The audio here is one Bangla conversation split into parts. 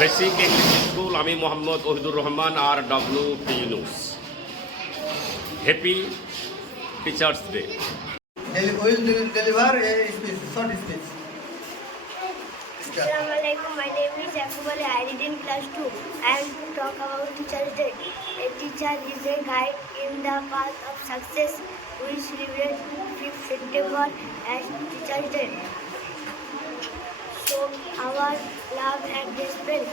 বেসিক ইংলিশ স্কুল, আমি মোহাম্মদ ওহিদুর রহমান আর WP Yunus. Happy teachers day. will deliver a speech, short speech. Assalamualaikum. My name is Yaqub Ali. I read in class 2. I am to talk about Teacher's Day. A teacher is a guide in the path of success. We celebrate 5th September as Teacher's Day. So our love and respect.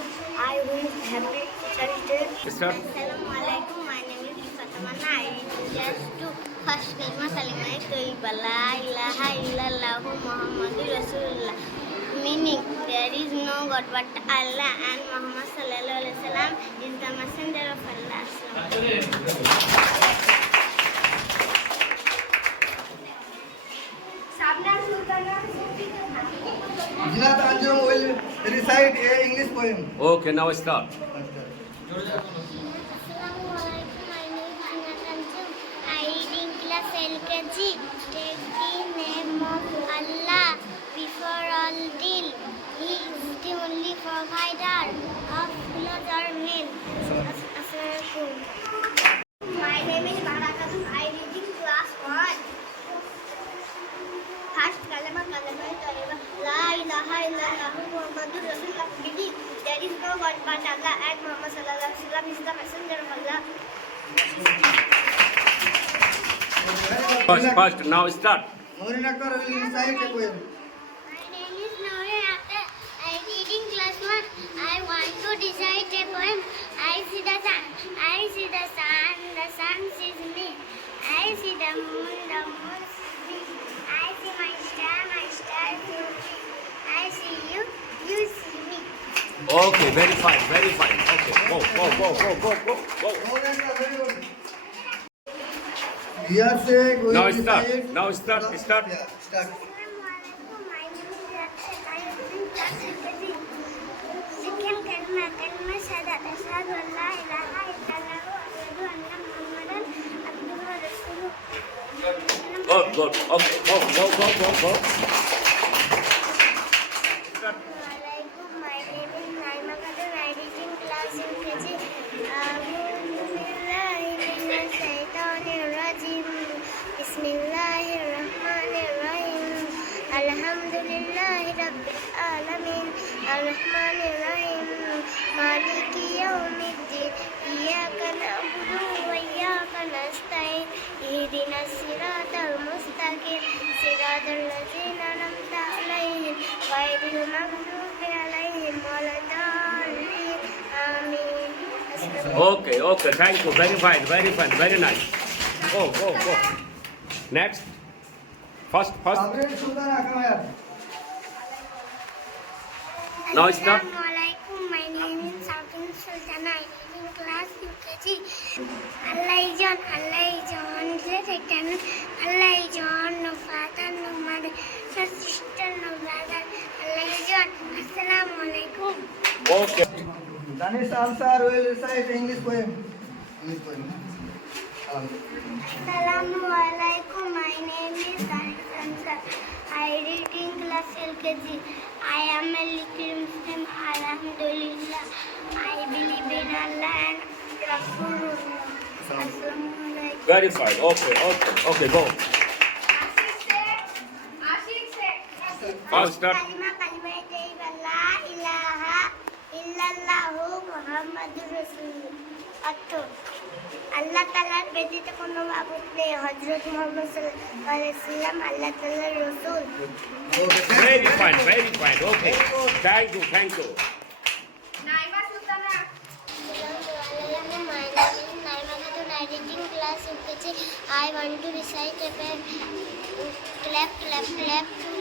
I wish happy Teacher's Day. Start. Assalamualaikum. My name is Fatamana. I read in class 2. First kalima thayyibah. La ilaha illallah Muhammadur Rasulullah. Meaning, there is no God but Allah, and Muhammad sallallahu alaihi wasallam is the messenger of Allah. Jinat Anjum will recite a English poem. Okay, now start. Assalamualaikum. My name is Jinat Anjum. I read in class LKG. Take the name of Allah before all deal. He is the only provider of clothes or meal. Assalamualaikum. My name is Barakatun. I read in class 1. First kalima thayyibah. La ilaha illallah Muhammadur Rasulullah. Meaning, there is no God but Allah, and Muhammad sallallahu alaihi wasallam is the messenger of Allah. First, now start. Maureen Akhtar will recite a poem. My name is Naureen Akhtar. I read in class 1. I want to recite a poem. I see the sun. I see the sun. The sun sees me. I see the moon sees me. I see my star sees me. I see you see me. Okay, very fine, very fine. Okay, go. Maureen Akhtar, very good. Here say going Now to start. recite- Now start. Yeah, start. Assalamualaikum. My name is Raksha. I am in class 3. Second kalma shahadat. Ashhadu an la ilaha illallah wa ashhadu anna Muhammadan abduhu wa rasuluh. Oh, good. Okay, go. Assalamualaikum. My name is Naima Khatun. I read in class LKG. A'udhu billahi minash shaitanir rajim. Bismillahir rahmanir rahim. Alhamdulillahi rabbil alamin. Ar-rahmanir rahim. Maliki yawmiddin. Iyyaka na'budu wa iyyaka nasta'in. Ihdinas siratal mustaqim. Siratal ladzina an'amta 'alaihim ghairil maghdubi 'alaihim waladdallin. Amin. Okay. Thank you. Very fine. Very nice. Go. Next. First. Sabreen Sultan Akmayar. Now start. Assalamualaikum. My name is Sabreen Sultan. I read in class UKG. Allah is one, great eternal. Allah is one, no father, no mother, no sister, no brother. Allah is one. Assalamualaikum. Okay. Danish Ansar will recite English poem. Assalamualaikum. My name is Danish Ansar. I read in class LKG. I am a little Muslim. Alhamdulillah. I believe in Allah and Rasulullah. Assalamualaikum. Very fine. Okay, go. First start. Kalima thayyibah. La ilaha illallah Muhammadur Rasulullah. আল্লাহ তাআলার ব্যতীত কোনো মাবুদ নেই। হযরত মুহাম্মদ সাল্লাল্লাহু আলাইহি ওয়াসাল্লাম আল্লাহ তাআলার রাসূল। Very fine. Okay. Thank you. Naima Sultana. Assalamualaikum. My name is Naima Khatun. I read in class UKG. I want to recite a poem. Clap, two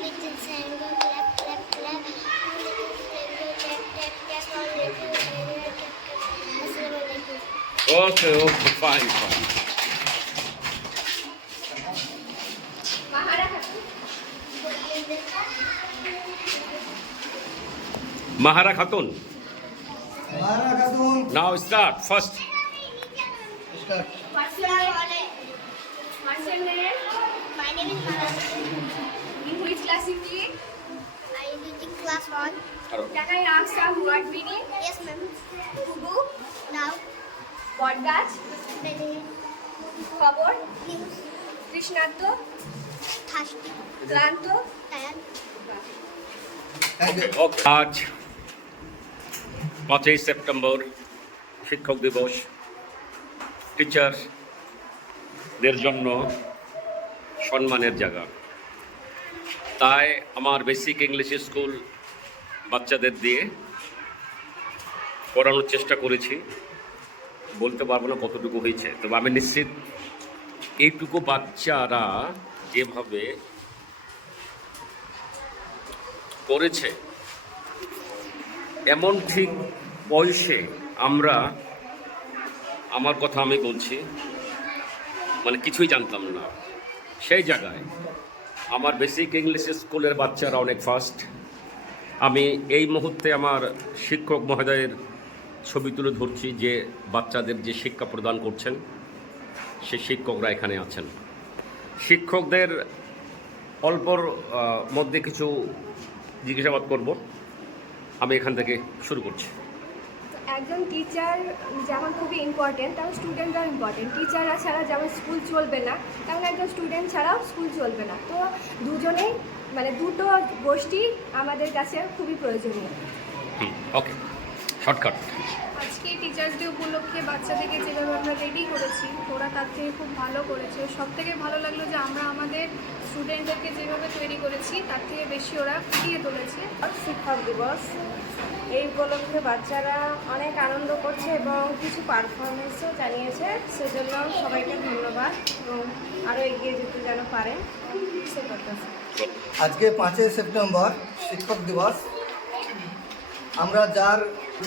little hands go clap. Two little hands go tap. All little hands go tap. Assalamualaikum. Okay, fine. Mahara Khatun. Mahara Khatun. Now start. First. Start. Assalamualaikum. What's your name? My name is Mahara. In which class you read? I am in class 1. Can I ask a word meaning? Yes, বটগাছ, খবর, তৃষ্ণার্ত, থার্স্টি, ক্লান্ত। টায়ার্ড। Thank you. আজ 5ই সেপ্টেম্বর শিক্ষক দিবস। টিচারদের জন্য সম্মানের জায়গা। তাই আমার বেসিক ইংলিশ স্কুল বাচ্চাদের দিয়ে পড়ানোর চেষ্টা করেছি। বলতে পারবো না কতটুকু হয়েছে, তবে আমি নিশ্চিত এইটুকু বাচ্চারা যেভাবে করেছে, এমন ঠিক বয়সে আমরা, আমার কথা আমি বলছি, মানে কিছুই জানতাম না, সেই জায়গায় আমার বেসিক ইংলিশ স্কুলের বাচ্চারা অনেক ফাস্ট। আমি এই মুহূর্তে আমার শিক্ষক মহোদয়ের ছবি তুলে ধরছি, যে বাচ্চাদের যে শিক্ষা প্রদান করছেন সে শিক্ষকরা এখানে আছেন। শিক্ষকদের অল্পর মধ্যে কিছু জিজ্ঞাসাবাদ করব। আমি এখান থেকে শুরু করছি। একজন টিচার যেমন খুবই ইম্পর্টেন্ট, তেমন স্টুডেন্টরাও ইম্পর্টেন্ট। টিচাররা ছাড়া যেমন স্কুল চলবে না, তেমন একজন স্টুডেন্ট ছাড়াও স্কুল চলবে না। তো দুজনেই, মানে দুটো গোষ্ঠী আমাদের কাছে খুবই প্রয়োজনীয়। ওকে, শর্টকাট। আজকে টিচার্স ডে উপলক্ষে বাচ্চাদেরকে যেভাবে আমরা রেডি করেছি, ওরা তার থেকে খুব ভালো করেছে। সব থেকে ভালো লাগলো যে আমরা আমাদের স্টুডেন্টদেরকে যেভাবে তৈরি করেছি তার থেকে বেশি ওরা ফুটিয়ে তুলেছে। শিক্ষক দিবস, এই উপলক্ষে বাচ্চারা অনেক আনন্দ করছে এবং কিছু পারফরমেন্সও জানিয়েছে, সেজন্য সবাইকে ধন্যবাদ এবং আরও এগিয়ে যেতে যেন পারেন সে করতেছে। আজকে 5ই সেপ্টেম্বর শিক্ষক দিবস।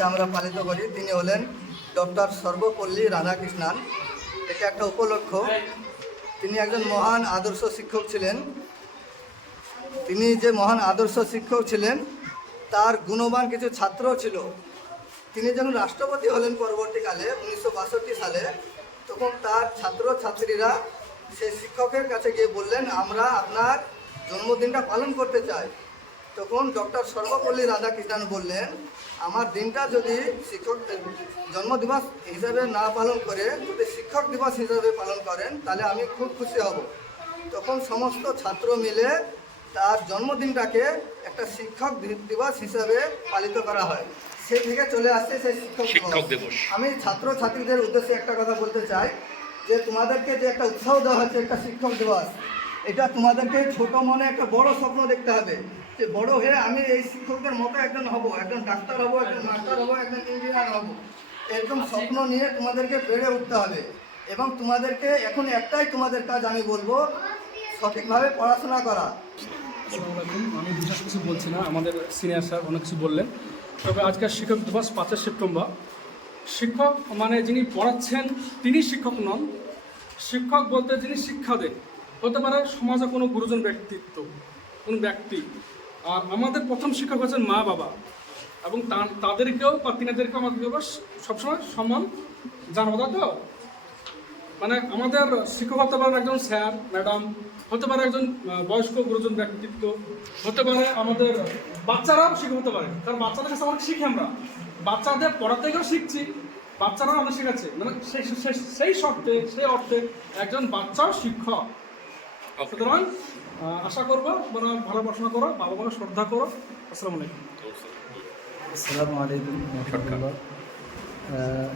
আমরা পালিত করি তিনি হলেন ডক্টর সর্বপল্লী রাধাকৃষ্ণান। এটা একটা উপলক্ষ। তিনি একজন মহান আদর্শ শিক্ষক ছিলেন। তিনি যে মহান আদর্শ শিক্ষক ছিলেন, তার গুণবান কিছু ছাত্র ছিল। তিনি যখন রাষ্ট্রপতি হলেন পরবর্তীকালে 1962 সালে, তখন তার ছাত্রছাত্রীরা সেই শিক্ষকের কাছে গিয়ে বললেন, আমরা আপনার জন্মদিনটা পালন করতে চাই। তখন ডক্টর সর্বপল্লী রাধাকৃষ্ণান বললেন, আমার দিনটা যদি শিক্ষক জন্মদিবস হিসাবে না পালন করে যদি শিক্ষক দিবস হিসাবে পালন করেন তাহলে আমি খুব খুশি হব। তখন সমস্ত ছাত্র মিলে তার জন্মদিনটাকে একটা শিক্ষক দিবস হিসাবে পালিত করা হয়। সেই থেকে চলে আসছে সেই শিক্ষক দিবস। আমি ছাত্রছাত্রীদের উদ্দেশ্যে একটা কথা বলতে চাই, যে তোমাদেরকে যে একটা উৎসাহ দেওয়া হচ্ছে একটা শিক্ষক দিবস, এটা তোমাদেরকে ছোট মনে একটা বড় স্বপ্ন দেখতে হবে, যে বড় হয়ে আমি এই শিক্ষকদের মতো একজন হব, একজন ডাক্তার হব, একজন মাস্টার হব, একজন ইঞ্জিনিয়ার হব। এরকম স্বপ্ন নিয়ে তোমাদেরকে বেড়ে উঠতে হবে। এবং তোমাদেরকে এখন একটাই তোমাদের কাজ আমি বলবো, সঠিকভাবে পড়াশোনা করা। আসসালামু আলাইকুম। আমি বিশেষ কিছু বলছি না, আমাদের সিনিয়র স্যার অনেক কিছু বললেন। তবে আজকের শিক্ষক দিবস 5ই সেপ্টেম্বর। শিক্ষক মানে যিনি পড়াচ্ছেন তিনি শিক্ষক নন। শিক্ষক বলতে যিনি শিক্ষা দেন, হতে পারে সমাজে কোনো গুরুজন ব্যক্তিত্ব, কোনো ব্যক্তি। আর আমাদের প্রথম শিক্ষক হচ্ছেন মা বাবা, এবং তাদেরকেও বা তিনাদেরকেও আমাদের সবসময় সম্মান জানাবো। তাই তো, মানে আমাদের শিক্ষক হতে পারেন একজন স্যার ম্যাডাম, হতে পারে একজন বয়স্ক গুরুজন ব্যক্তিত্ব, হতে পারে আমাদের বাচ্চারাও শিক্ষক হতে পারে। কারণ বাচ্চাদের কাছে আমাকে শিখি, আমরা বাচ্চাদের পড়াতে গিয়েও শিখছি, বাচ্চারাও আমাদের শেখাচ্ছে। মানে সেই শর্তে, সেই অর্থে একজন বাচ্চাও শিক্ষক। সুতরাং আশা করবো মানে ভালো পড়াশোনা করো, বাবা মাকে শ্রদ্ধা করো। আসসালামু আলাইকুম। আসসালামু আলাইকুম।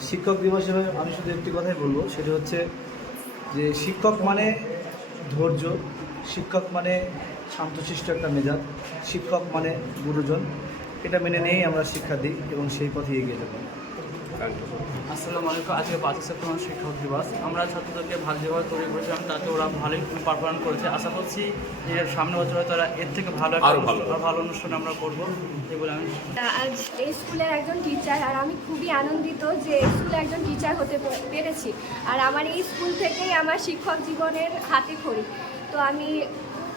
শিক্ষক দিবস হিসেবে আমি শুধু একটি কথাই বলবো, সেটা হচ্ছে যে শিক্ষক মানে ধৈর্য, শিক্ষক মানে শান্তশিষ্ট একটা মেজাজ, শিক্ষক মানে গুরুজন। এটা মেনে নিয়েই আমরা শিক্ষা দিই এবং সেই পথে এগিয়ে যাব। আসসালামু আলাইকুম। আজকে 5ই সেপ্টেম্বর শিক্ষক দিবস। আমরা ছাত্রদেরকে ভালো যেভাবে তৈরি করেছিলাম তাতে ওরা ভালোই পারফরমেন্স করেছে। আশা করছি এর সামনে বছর হয়তো ওরা এর থেকে ভালো ভালো অনুষ্ঠান আমরা করবো, এই বলে আমি। আজ এই স্কুলের একজন টিচার, আর আমি খুবই আনন্দিত যে স্কুলে একজন টিচার হতে পেরেছি। আর আমার এই স্কুল থেকেই আমার শিক্ষক জীবনের হাতে খড়ি। তো আমি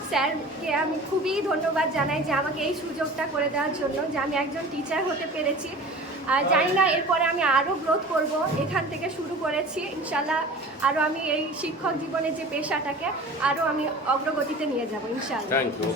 স্যারকে আমি খুবই ধন্যবাদ জানাই যে আমাকে এই সুযোগটা করে দেওয়ার জন্য, যে আমি একজন টিচার হতে পেরেছি। আর জানি না এরপরে আমি আরও গ্রোথ করব, এখান থেকে শুরু করেছি, ইনশাল্লাহ আরও আমি এই শিক্ষক জীবনের যে পেশাটাকে আরও আমি অগ্রগতিতে নিয়ে যাব ইনশাল্লাহ। Thank you.